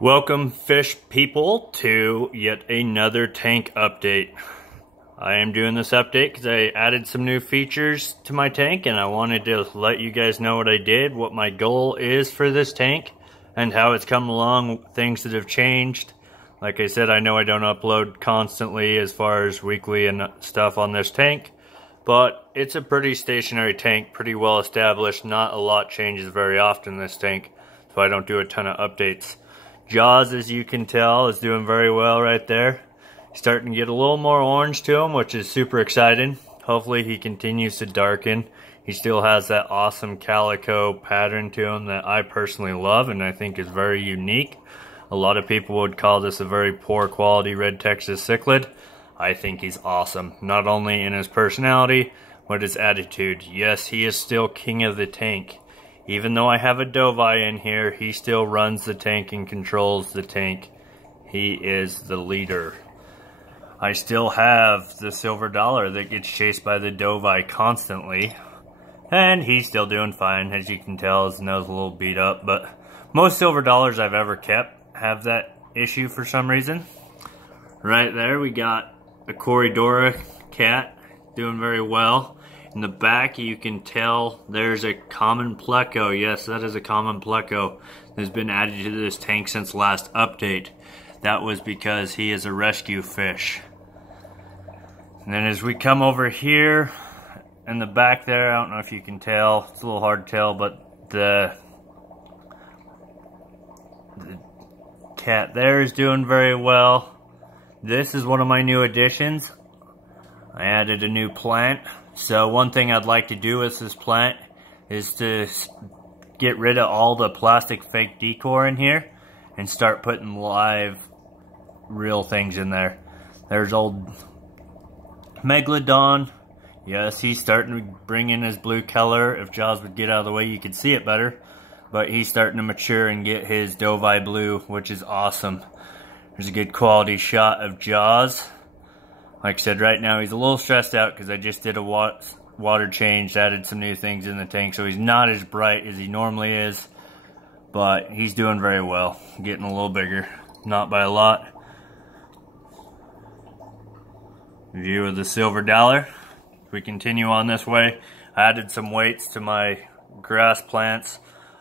Welcome, fish people, to yet another tank update. I am doing this update because I added some new features to my tank and I wanted to let you guys know what I did, what my goal is for this tank, and how it's come along, things that have changed. Like I said, I know I don't upload constantly as far as weekly and stuff on this tank, but it's a pretty stationary tank, pretty well established. Not a lot changes very often in this tank, so I don't do a ton of updates. Jaws, as you can tell, is doing very well right there. He's starting to get a little more orange to him, which is super exciting. Hopefully he continues to darken. He still has that awesome calico pattern to him that I personally love and I think is very unique. A lot of people would call this a very poor quality red Texas cichlid. I think he's awesome, not only in his personality, but his attitude. Yes, he is still king of the tank. Even though I have a Doveye in here, he still runs the tank and controls the tank. He is the leader. I still have the Silver Dollar that gets chased by the Doveye constantly. And he's still doing fine. As you can tell, his nose is a little beat up. But most Silver Dollars I've ever kept have that issue for some reason. Right there we got a Corydoras cat doing very well. In the back, you can tell there's a common pleco. Yes, that is a common pleco that's been added to this tank since last update. That was because he is a rescue fish. And then as we come over here, in the back there, I don't know if you can tell, it's a little hard to tell, but the cat there is doing very well. This is one of my new additions. I added a new plant. So one thing I'd like to do with this plant is to get rid of all the plastic fake decor in here and start putting live real things in there. There's old Megalodon. Yes, he's starting to bring in his blue color. If Jaws would get out of the way, you could see it better. But he's starting to mature and get his Doveye blue, which is awesome. There's a good quality shot of Jaws. Like I said, right now he's a little stressed out because I just did a water change, added some new things in the tank, so he's not as bright as he normally is, but he's doing very well, getting a little bigger, not by a lot. View of the Silver Dollar. If we continue on this way, I added some weights to my grass plants.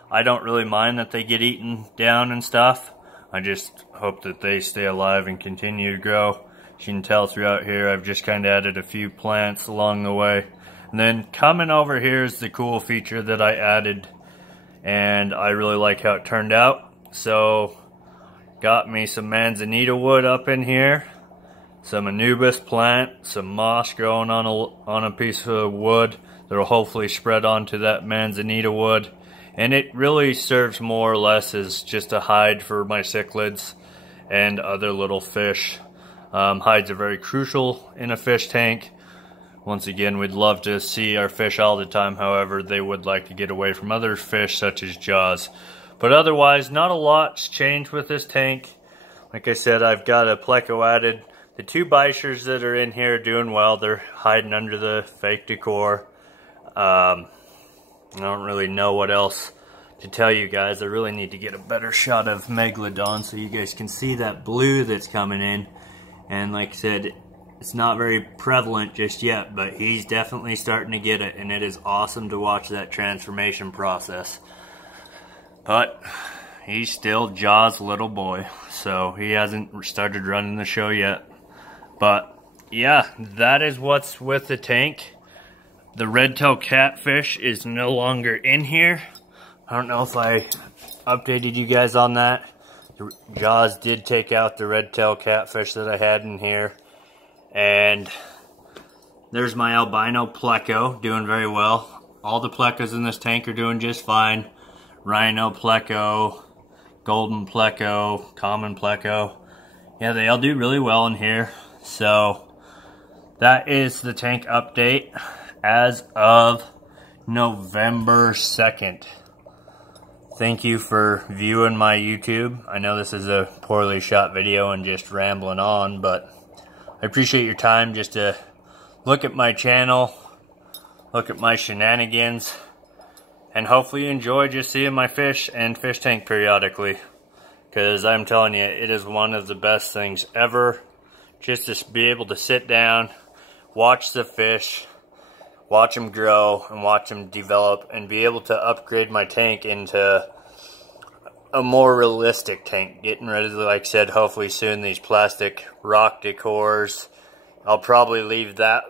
I don't really mind that they get eaten down and stuff. I just hope that they stay alive and continue to grow. As you can tell throughout here, I've just kind of added a few plants along the way. And then coming over here is the cool feature that I added, and I really like how it turned out. So, got me some manzanita wood up in here, some Anubis plant, some moss growing on a piece of wood that will hopefully spread onto that manzanita wood. And it really serves more or less as just a hide for my cichlids and other little fish. Hides are very crucial in a fish tank. Once again, we'd love to see our fish all the time. However, they would like to get away from other fish such as Jaws. But otherwise, not a lot's changed with this tank. Like I said, I've got a pleco added. The two bichers that are in here are doing well. They're hiding under the fake decor. I don't really know what else to tell you guys. I really need to get a better shot of Megalodon so you guys can see that blue that's coming in. And like I said, it's not very prevalent just yet, but he's definitely starting to get it, and it is awesome to watch that transformation process. But he's still Jaws' little boy, so he hasn't started running the show yet. But yeah, that is what's with the tank. The red-tailed catfish is no longer in here. I don't know if I updated you guys on that. Jaws did take out the red-tailed catfish that I had in here. And there's my albino pleco doing very well. All the plecos in this tank are doing just fine. Rhino pleco, golden pleco, common pleco. Yeah, they all do really well in here. So that is the tank update as of November 2nd. Thank you for viewing my YouTube. I know this is a poorly shot video and just rambling on, but I appreciate your time just to look at my channel, look at my shenanigans, and hopefully you enjoy just seeing my fish and fish tank periodically. because I'm telling you, it is one of the best things ever, just to be able to sit down, watch the fish, watch them grow and watch them develop, and be able to upgrade my tank into a more realistic tank. Getting rid of, like I said, hopefully soon, these plastic rock decors. I'll probably leave that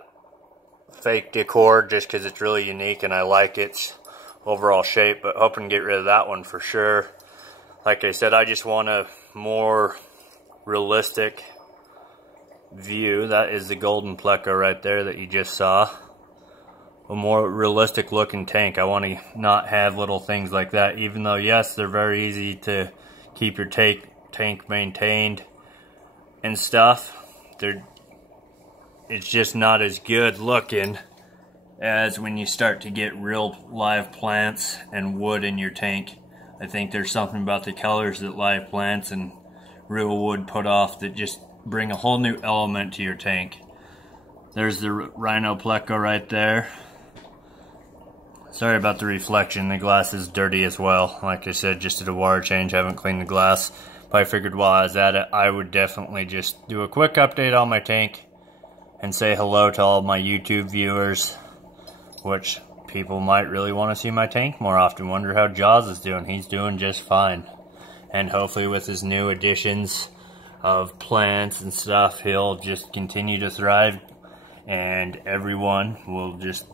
fake decor just because it's really unique and I like its overall shape, but hoping to get rid of that one for sure. Like I said, I just want a more realistic view. That is the golden pleco right there that you just saw. A more realistic looking tank. I want to not have little things like that, even though yes, they're very easy to keep your tank maintained and stuff. It's just not as good looking as when you start to get real live plants and wood in your tank. I think there's something about the colors that live plants and real wood put off that just bring a whole new element to your tank. There's the Rhino Pleco right there. Sorry about the reflection, the glass is dirty as well. Like I said, just did a water change, haven't cleaned the glass. But I figured while I was at it, I would definitely just do a quick update on my tank and say hello to all my YouTube viewers, which people might really want to see my tank more often. Wonder how Jaws is doing. He's doing just fine. And hopefully with his new additions of plants and stuff, he'll just continue to thrive, and everyone will just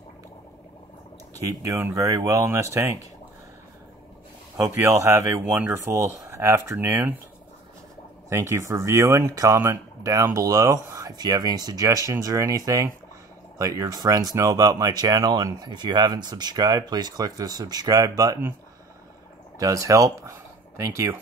keep doing very well in this tank. Hope you all have a wonderful afternoon. Thank you for viewing. Comment down below if you have any suggestions or anything. Let your friends know about my channel, and if you haven't subscribed, please click the subscribe button. It does help. Thank you.